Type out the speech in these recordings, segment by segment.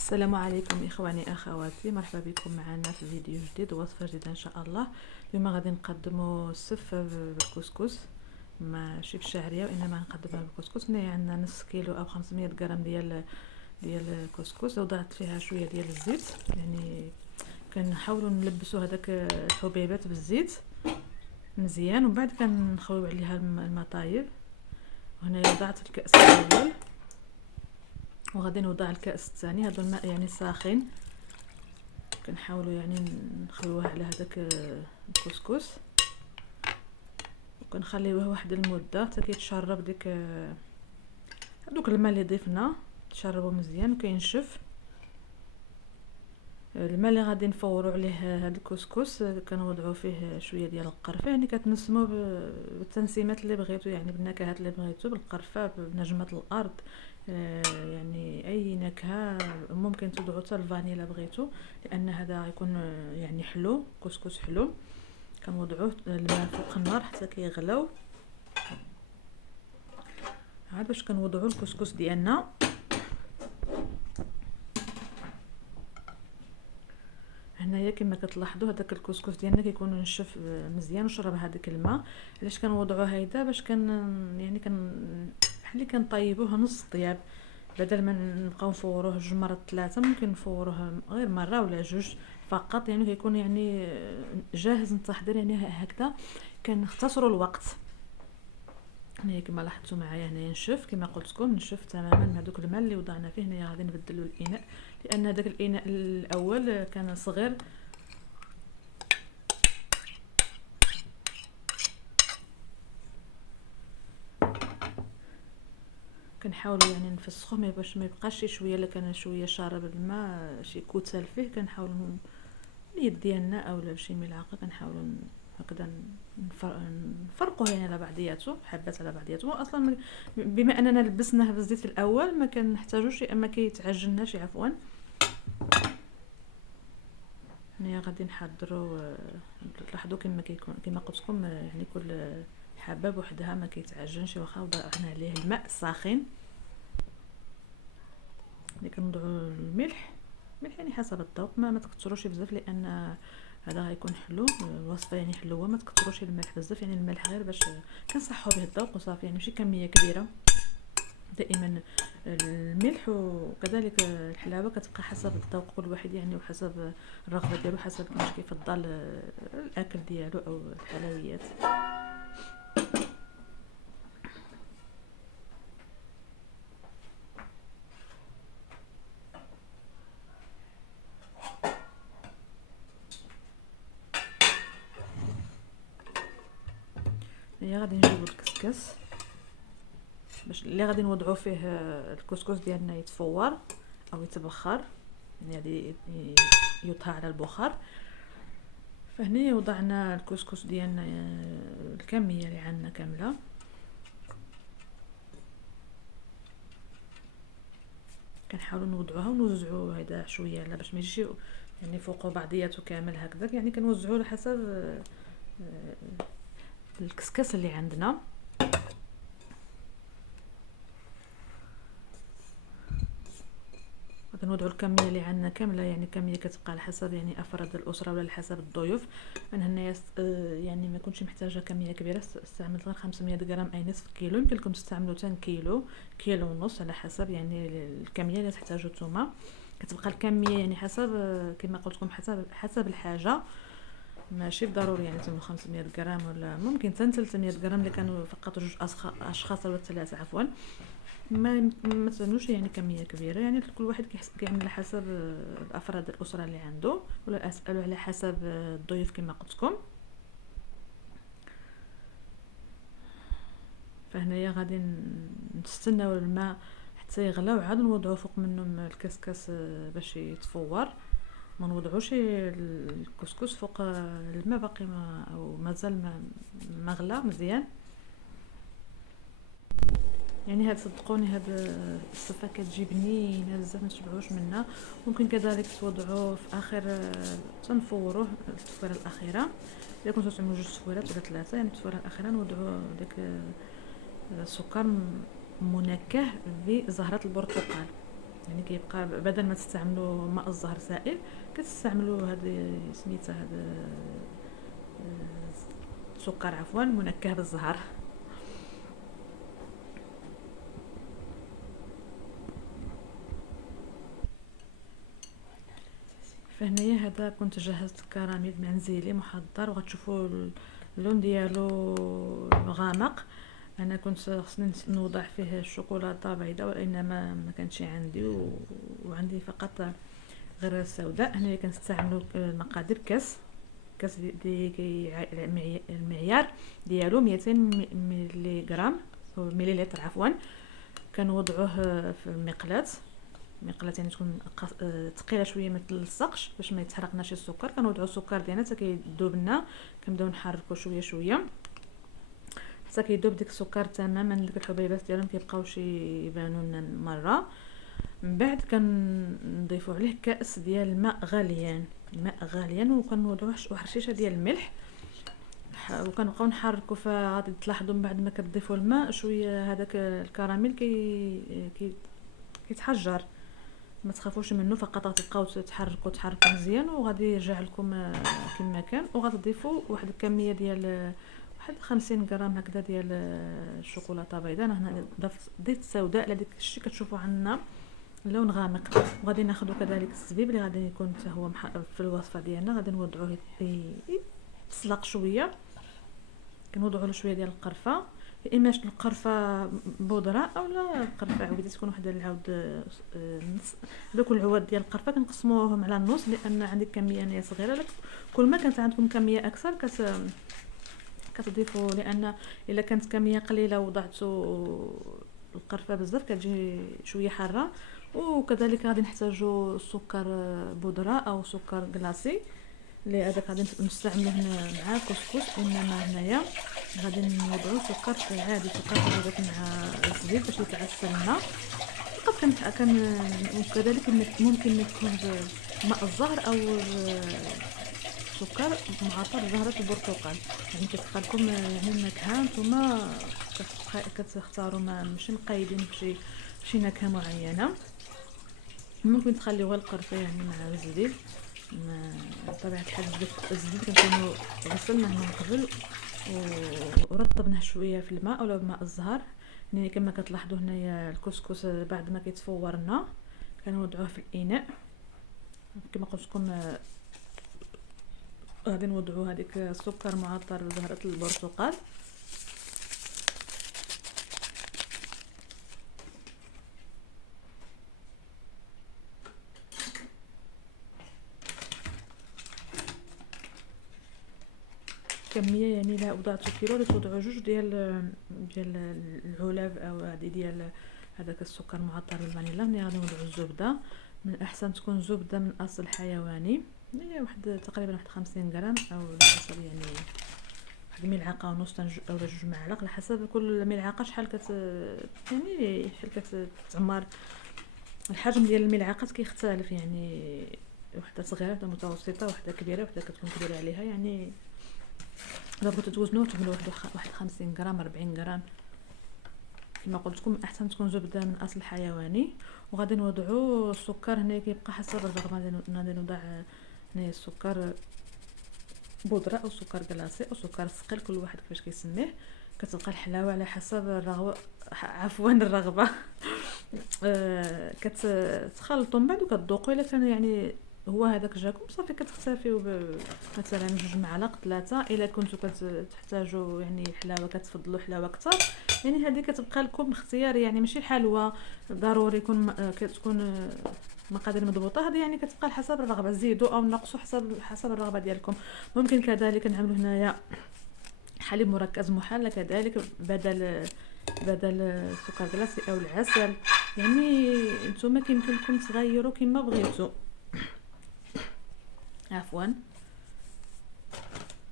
السلام عليكم اخواني اخواتي، مرحبا بكم معنا في فيديو جديد ووصفه جديده ان شاء الله. اليوم غادي نقدموا السفه بالكسكس، ماشي بالشعريه وانما نقدمها بالكسكس. هنا عندنا نص كيلو او 500 غرام ديال الكسكس، وضعت فيها شويه ديال الزيت، يعني كنحاولوا نلبسوا هذاك الحبيبات بالزيت مزيان، ومن بعد كنخويو عليها المطايب. وهنا وضعت الكاس الاول وغادي نوضع الكاس الثاني. هذا الماء يعني ساخن، كنحاولوا يعني نخلوه على هذاك الكسكس وكنخليوه واحد المده حتى كيتشرب ديك هذوك الماء اللي ضفنا، تشربوا مزيان وكينشف. الماء اللي غادي نفوروا عليه هذا الكسكس كنوضعوا فيه شويه ديال القرفه، يعني كتنسموا بالتنسيمات اللي بغيتو، يعني بالنكهات اللي بغيتو، بالقرفه، بنجمه الارض، يعني اي نكهه. ممكن تضعوا حتى الفانيلا بغيتو، لان هذا غيكون يعني حلو، كسكس حلو. كنوضعوه الماء فوق النار حتى كيغلاو. عاد باش كنوضعوا الكسكس ديالنا. هنايا كما كتلاحظوا هذاك الكسكس ديالنا كيكون نشف مزيان وشرب هذاك الماء. علاش كنوضعوا هيدا؟ باش يعني بحال اللي كنطيبوه نص طياب، بدل ما نبقاو نفوروه 2 مرات 3، ممكن نفوروه غير مره ولا 2 فقط، يعني كيكون يعني جاهز للتحضير. يعني هكذا كنختصروا الوقت. هنايا كما لاحظتوا معايا هنايا نشف، كما قلت لكم نشف تماما. هذوك الماء اللي وضعنا فيه هنايا غادي نبدلوا الاناء، لان هذاك الاناء الاول كان صغير. كنحاولوا يعني نفسخوه باش ما يبقاش شي شويه، الا كان شويه شارب الماء شي كتل فيه كنحاولوا اليد ديالنا اولا بشي ملعقه كنحاولوا هكذا نفرقوه يعني على بعضياته، حبات على بعضياته. اصلا بما اننا لبسناه بالزيت في الاول ما كنحتاجوش، اما كيتعجناش عفوا. هنا غادي نحضروا، لاحظوا كما كيكون كما قلت لكم، يعني كل حبه بوحدها ما كيتعجنش، واخا وضعنا عليه الماء الساخن. اللي كنوضعوا الملح يعني حسب الذوق، ما تكثروش بزاف، لان هذا غيكون حلو، الوصفه يعني حلوه. ما تكثروش الملح بزاف، يعني الملح غير باش كنصحوا به الذوق وصافي، يعني ماشي كميه كبيره. دائما الملح وكذلك الحلاوه كتبقى حسب الذوق كل واحد، يعني وحسب الرغبه ديالو، حسب كيفاش كيفضل الاكل ديالو او الحلويات. هي غادي نجيبو الكسكس باش اللي غادي نوضعوا فيه الكسكس ديالنا يتفور او يتبخر، يعني غادي يطهى على البخار. فهنا وضعنا الكسكس ديالنا الكميه اللي عندنا كامله. كنحاولوا نوضعوها ونوزعوا هذا شويه لا باش ما يجيش يعني فوق بعضياته كامل هكذا، يعني كنوزعوا على حسب الكسكس اللي عندنا. كنوضعوا الكميه اللي عندنا كامله، يعني كميه كتبقى على حسب يعني افراد الاسره ولا على حسب الضيوف. انا هنايا يعني ما كنتش محتاجه كميه كبيره، استعملت غير 500 غرام اي نصف كيلو. يمكن لكم تستعملوا حتى كيلو ونص على حسب يعني الكميه اللي تحتاجوا نتوما. كتبقى الكميه يعني حسب كما قلت لكم حسب الحاجه، ماشي ضروري يعني تم 500 غرام، ولا ممكن حتى 300 غرام اللي كانوا فقط 2 اشخاص ولا 3 عفوا. ما تظنوش يعني كميه كبيره، يعني كل واحد كيعمل على حسب الافراد الاسره اللي عنده، ولا اسالوا على حسب الضيوف كما قلت لكم. فهنايا غادي نستناو الماء حتى يغلى، وعاد نوضعوا فوق منهم الكسكس باش يتفور. ما نوضعوش الكسكس فوق الماء باقي ما او مازال ما غلى مزيان. يعني هاد صدقوني هاد الصفه كتجي بنينه بزاف، ما تشبعوش منها. ممكن كذلك توضعوه في اخر تنفوروه التفويره الاخيره، اذا كنتو تعملوا 2 تفويرات ولا 3، يعني التفويره الاخيره نوضعوا داك السكر منكه بزهره البرتقال. يعني كيبقى بدل ما تستعملوا ماء الزهر سائل كتستعملوا هذه سميتها هذا سكر عفوا منكه بالزهر. فهنايا هذا كنت جهزت كراميل منزلي محضر، وغتشوفوا اللون ديالو غامق. انا كنت خصني نوضع فيه الشوكولاته بيضاء وانما ما كانش عندي وعندي فقط غير السوداء. هنايا كنستعملوا المقادير كاس المعيار ديالو 200 ملي غرام او مليلتر عفوا. كنوضعوه في المقلاة يعني تكون ثقيله شويه ما تلصقش باش ما يتحرقناش السكر. كنوضعوا السكر ديالنا حتى كيذوب لنا، كنبداو نحركو شويه شويه حتى كيذوب ديك السكر تماما. ديك الحبيبات ديالهم كيبقاوش يبانوا لنا مره. من بعد كنضيفوا عليه كاس ديال الماء غاليان وكنوضعوا واحد الشيشه ديال الملح وكنبقاو نحركوا. فغادي تلاحظوا من بعد ما كتضيفوا الماء شويه هذاك الكراميل كيتحجر. ما تخافوش منه، فقط غتبقاو تحركوا مزيان وغادي يرجع لكم كما كان. وغتضيفوا واحد الكميه ديال واحد 50 غرام هكذا ديال الشوكولاته بيضاء. انا هنا ضفت السوداء لهذاك الشيء كتشوفوا عندنا لون غامق. وغادي ناخذ كذلك الزبيب اللي غادي يكون حتى هو في الوصفه ديالنا، غادي نوضعوه يتسلق شويه. كنوضعوا له شويه ديال القرفه، يا اما القرفه بودره اولا القرفه عوديه تكون واحد العود نص. دوك العواد ديال القرفه كنقسموهم على النص لان عندي كميه انايا صغيره. لك كل ما كانت عندكم كميه اكثر كتضيفوا، لان الا كانت كميه قليله وضعتوا القرفه بزاف كتجي شويه حاره. وكذلك غادي نحتاجوا سكر بودره او سكر كلاصي اللي هذاك غادي نستعملوه مع الكسكس. انما هنايا غادي نوضعوا سكر عادي، سكر هذاك مع الزبيب باش يتعسل لنا فقط. وكذلك ممكن يكون ماء الزهر او سكر معطر زهرة البرتقال، يعني كتبقى لكم يعني النكهه نتوما كتختاروا، ماشي مقيدين بشي نكهه معينه. ممكن تخليوها القرفه يعني مع الزبيب. بطبيعه الحال الزبيب كنكونوا غسلناه من قبل ورطبناه شويه في الماء ولا بماء الزهر. يعني كما كتلاحظوا هنايا الكسكس بعد ما كيتفور لنا كنوضعوه في الاناء كما قلت لكم. غادي نوضعوا هذيك السكر معطر بزهره البرتقال. كميه يعني لا وضعتو كيلو توضعوا جوج ديال العلب او هذه ديال هذاك السكر معطر بالفانيلا. ملي غادي نوضعوا الزبده من الاحسن تكون زبده من اصل حيواني، هي واحد تقريبا واحد 50 غرام او حسب يعني واحد ملعقه ونص او 2 معالق على حسب كل ملعقه شحال يعني شحال كتعمر. الحجم ديال الملعقات كيختلف، يعني وحده صغيره وحده متوسطه وحده كبيره وحده كتكون كبيره عليها. يعني الا بغيتو توزنوه تعملوا واحد 50 غرام 40 غرام كما قلت لكم. احسن تكون زبده من اصل حيواني. وغادي نوضعوا السكر هنا كيبقى حسب الرغبه. غادي نوضع هنا السكر بودره او سكر كلاصي او سكر ثقيل كل واحد كيفاش كيسميه. كتبقى الحلاوه على حسب الرغبه عفوا الرغبه. كتخلطوا من بعد وكتذوقوا. الا كان يعني هو هذاك جاكم صافي كتختفيو مثلا 2 معالق 3. الا كنتو كتحتاجوا يعني حلاوه كتفضلوا حلاوه اكثر، يعني هذه كتبقى لكم اختيار. يعني ماشي الحلوى ضروري يكون كتكون مقادير مضبوطه، هذه يعني كتبقى على حسب الرغبه، زيدوا او نقصوا حسب الرغبه ديالكم. ممكن كذلك نعملوا هنايا حليب مركز محلى كذلك بدل السكر كلاصي او العسل. يعني نتوما كيمكن لكم تغيروا كما بغيتوا. عفوا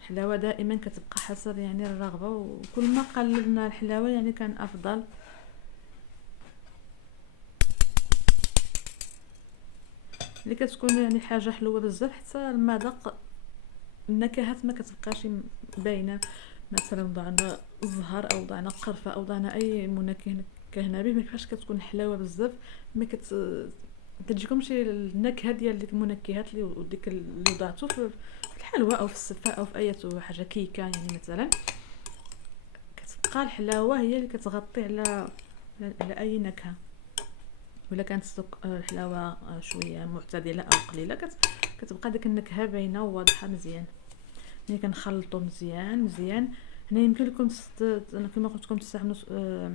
الحلاوه دائما كتبقى حسب يعني الرغبه، وكل ما قللنا الحلاوه يعني كان افضل. اللي كتكون يعني حاجه حلوه بزاف حتى المذاق النكهات ما كتبقاش باينه. مثلا ضعنا الزهر او ضعنا قرفه او ضعنا اي منكه كهنا به ما كيفاش كتكون حلاوه بزاف، ما كتجيكمش النكهه ديال ديك المنكهات اللي وديك اللي وضعتو في الحلوى او في السفه او في اي حاجه كيكه يعني مثلا. كتبقى الحلاوه هي اللي كتغطي على اي نكهه. ولا كانت الحلاوه شويه معتدله او قليله كتبقى ديك النكهه باينه وواضحه مزيان. ملي كنخلطو مزيان مزيان. هنا يمكن لكم كما قلت لكم تستعملوا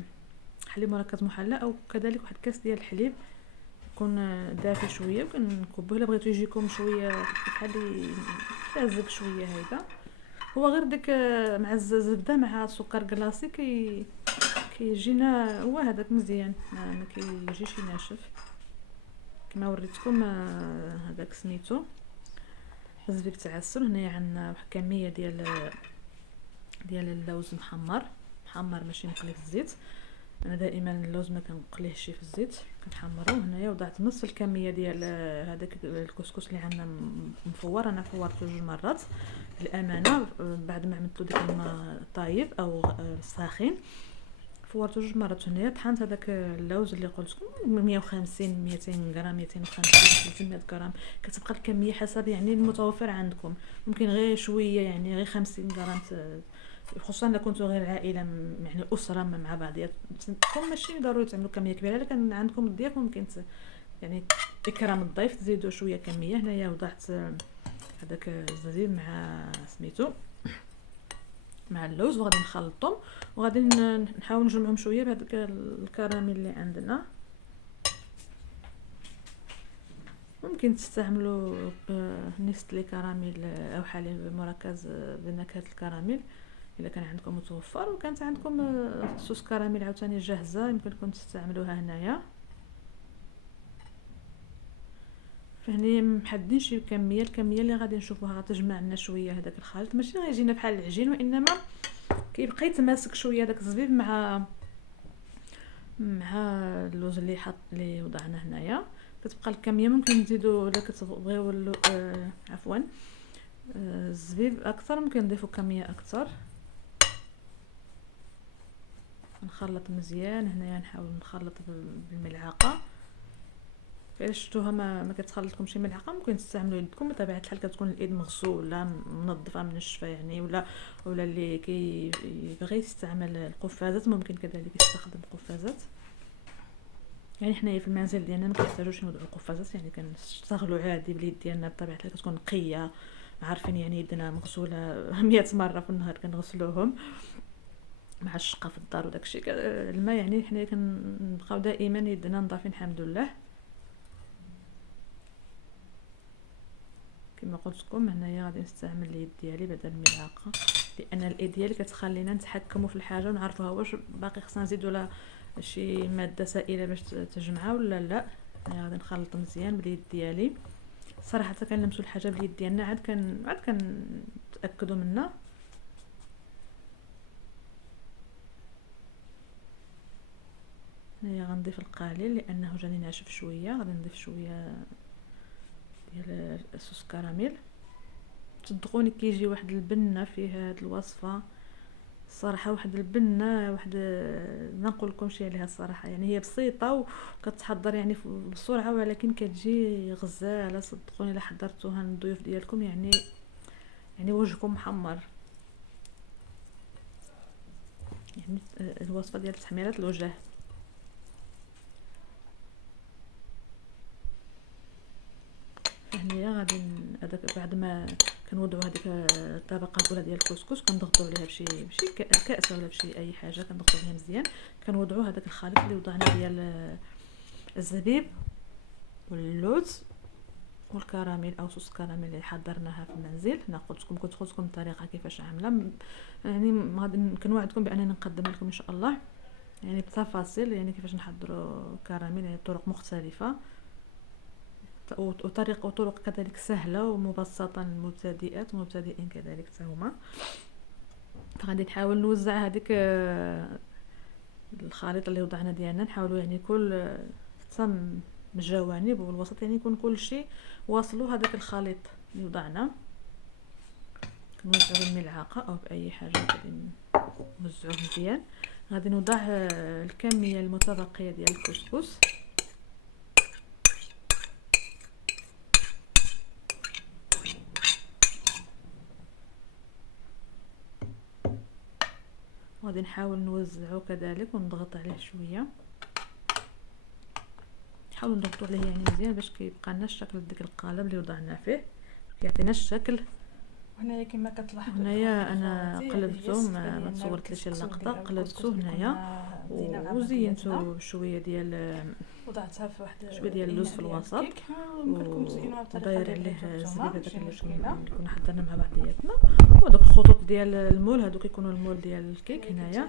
حليب مركز محلى او كذلك واحد كاس ديال الحليب يكون دافي شويه، وكنكبوه الا بغيتو يجيكم شويه بحال فازك شويه. هذا هو غير ديك مع الزبده مع السكر كلاصي كيجينا هو هذاك مزيان، ما كيجيش ناشف كما وريتكم. هذاك سميتو الزبيب تاع السل. هنايا عندنا واحد كميه ديال اللوز محمر ماشي مقلي في الزيت. انا دائما اللوز ما كنقليهش في الزيت، كنحمرو. هنايا وضعت نص الكميه ديال هذاك الكسكس اللي عندنا مفور. انا فورته 2 مرات للامانه بعد ما عملتو ديك الماء طايب او ساخن، فورته 2 مرات. هنايا طحنت هذاك اللوز اللي قلت لكم 150 200 غرام 250 300 غرام، كتبقى الكميه حسب يعني المتوفر عندكم. ممكن غير شويه يعني غير 50 غرام، خصوصا الا كنتو غير عائله يعني اسره مع بعضياتكم، ماشي ضروري تعملوا كميه كبيره. الا كان عندكم الضياف ممكن يعني اكرام الضيف تزيدوا شويه كميه. هنايا وضعت هذاك الزبيب مع سميتو مع اللوز وغادي نخلطهم، وغادي نحاول نجمعهم شويه بهذاك الكراميل اللي عندنا. ممكن تستعملوا نستلي كراميل او حليب مركز بنكهه الكراميل الا كان عندكم متوفر. وكانت عندكم صوص كراميل عاوتاني جاهزه يمكن لكم تستعملوها هنايا. فهني محددين شي الكميه اللي غادي نشوفوها غتجمع لنا شويه هذاك الخليط، ماشي غيجينا بحال العجين، وانما كيبقى يتماسك شويه داك الزبيب مع اللوز اللي وضعنا هنايا. كتبقى الكميه ممكن نزيدوا الا كتبغيو عفوا الزبيب اكثر، ممكن نضيفوا كميه اكثر. نخلط مزيان. هنايا نحاول نخلط بالملعقه. الا شفتوها ما كتخلطكم شي ملعقه ممكن تستعملوا يدكم. بطبيعه الحال كتكون الايد مغسوله منظفه منشفه يعني. ولا اللي كيبغي يستعمل القفازات ممكن كذلك يستخدم قفازات. يعني حنايا في المنزل ديالنا ما كنحتاجوش نوضعوا القفازات، يعني كنشتغلوا عادي باليد ديالنا. بطبيعه الحال كتكون نقيه، عارفين يعني يدنا مغسوله 100 مره في النهار كنغسلوهم مع الشقه في الدار وداكشي. الماء يعني حنايا كنبقاو دائما يدنا نظافين الحمد لله. كما قلت لكم هنايا غادي نستعمل اليد ديالي بدل الملعقه، لان اليد ديالي كتخلينا نتحكموا في الحاجه ونعرفوها واش باقي خصنا نزيدوا لها شي ماده سائله باش تجمعها ولا لا. غادي نخلط مزيان باليد ديالي. صراحه كنلمسوا الحاجه باليد ديالنا عاد كنتاكدوا منها. هنايا غنضيف القليل لانه جاني ناشف شويه. غادي نضيف شويه ديال الصوص كراميل. صدقوني كيجي واحد البنه فيه هاد الوصفه الصراحه، واحد البنه واحد ما نقول لكمش عليها الصراحه. يعني هي بسيطه وكتحضر يعني بسرعه، ولكن كتجي غزاله. صدقوني الا حضرتوها للضيوف ديالكم يعني وجهكم محمر. يعني الوصفه ديال تحميرات الوجه. هنايا غادي هذاك بعد ما كنوضعوا هذيك الطبقه الاولى ديال الكسكس كنضغطوا عليها بشي كاس ولا بشي اي حاجه، كنضغطوا عليها مزيان. كنوضعوا هذاك الخليط اللي وضعنا ديال الزبيب واللوز والكراميل او صوص كراميل اللي حضرناها في المنزل. هنا كنت قلت لكم الطريقه كيفاش عامله، يعني غادي كنوعدكم بانني نقدمها لكم ان شاء الله يعني بتفاصيل، يعني كيفاش نحضروا كراميل، يعني طرق مختلفه وطرق كذلك سهله ومبسطه للمبتدئات والمبتدئين كذلك حتى هما. فغادي نحاول نوزع هذيك الخليط اللي وضعنا ديالنا، نحاولوا يعني كل من الجوانب والوسط يعني يكون كل شيء واصلوا هذاك الخليط اللي وضعنا. كنوزعوا بالملعقه او باي حاجه غادي نوزعوه مزيان. غادي نوضع الكميه المتبقيه ديال الكسكس. غادي نحاول نوزعه كذلك ونضغط عليه شويه، نحاول نضغطوا عليه يعني مزيان باش كيبقى لنا الشكل ديك القالب اللي وضعنا فيه، كيعطينا الشكل. هنايا كما كتلاحظوا هنايا انا قلبته، ما صورتليش اللقطه، قلبته هنايا وزينته بشويه ديال وضعتها في واحد شويه ديال اللوز في الوسط، ممكن تزينوها بطريقه وداير عليه الزبيبه داك اللي مشكله. كنا حضرنا مع بعضياتنا. ودوك الخطوط ديال المول هادو كيكونوا المول ديال الكيك. هنايا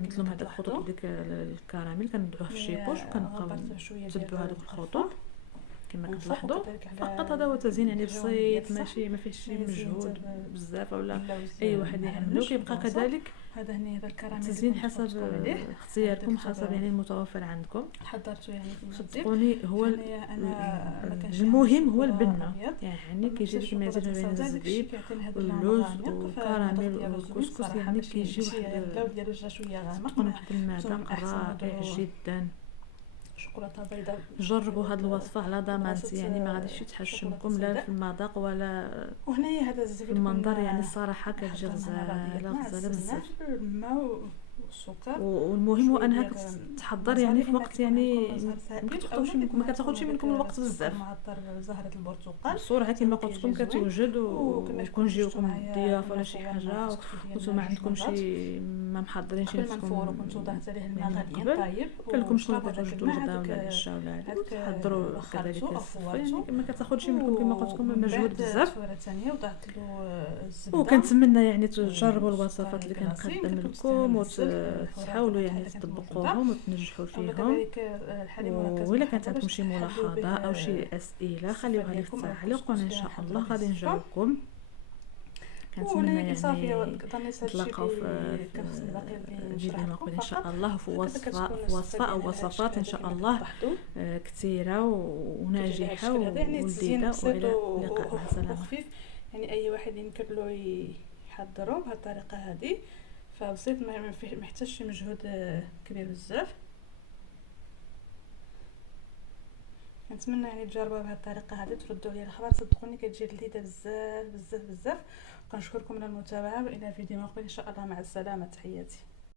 مثلهم هذاك الخطوط ديك الكراميل كندوه في الشيبوش وكنبقاو نتبعوا هذوك الخطوط كما كتلاحظوا. فقط هذا هو تزيين يعني بسيط، ماشي ما فيهش شي مجهود بزاف ولا اي واحد يعملو. كيبقى كذلك هذا هنا هذا الكراميل التزيين حسب اختياركم، حسب يعني المتوفر عندكم. حضرته يعني صدقوني هو المهم هو البنه، يعني كيجي لك مزيج ما بين الزبيب واللوز والكراميل والكسكس، يعني كيجي واحد المذاق رائع جدا. شوكولاته بيضاء. جربوا هذه الوصفه على ضمانتي، يعني ما غاديش تحشمكم لا في المذاق ولا وهنايا هذا الزبيب في المنظر، يعني الصراحه كتجي غزاله بزاف. الماء والسكر، والمهم هو انها تحضر يعني في وقت يعني ما كتاخذش منكم الوقت بزاف. معطر زهره البرتقال بسرعه كما قلت لكم كتوجد، وكون جيوكم الضيافه ولا شي حاجه وانتم ما عندكم شي ما محضرين شي نفسكم كنت وضعت عليه الماء غاديين طايب كلكم شكون كتوجدوا الغدا ولا العشاء ولا هذا تحضروا كذلك الصفه، يعني ما كتاخذش منكم كما قلت لكم مجهود بزاف. وضعت له الزبده. وكنتمنى يعني تجربوا الوصفات اللي كنقدم لكم وتحاولوا يعني تطبقوهم وتنجحوا فيهم. وإلا كانت عندكم شي ملاحظه او شي اسئله خليوها لي في التعليق، وانا ان شاء الله غادي نجاوبكم. كنتمنى يعني نتلاقاو في فيديو مقبل ان شاء الله، في وصفه او وصفات ان شاء الله كثيره وناجحه ولذيذه. والى اللقاء، مع السلامه. يعني اي واحد يمكن له يحضره بهذه الطريقه هذه، فبسيط ما محتاجش شي مجهود كبير بزاف. نتمنى يعني تجربوها بهذه الطريقه هذه، تردوا لي الخبر. صدقوني كتجي لذيذه بزاف بزاف بزاف. كنشكركم على المتابعه، والى فيديو مقبل ان شاء الله. مع السلامه، تحياتي.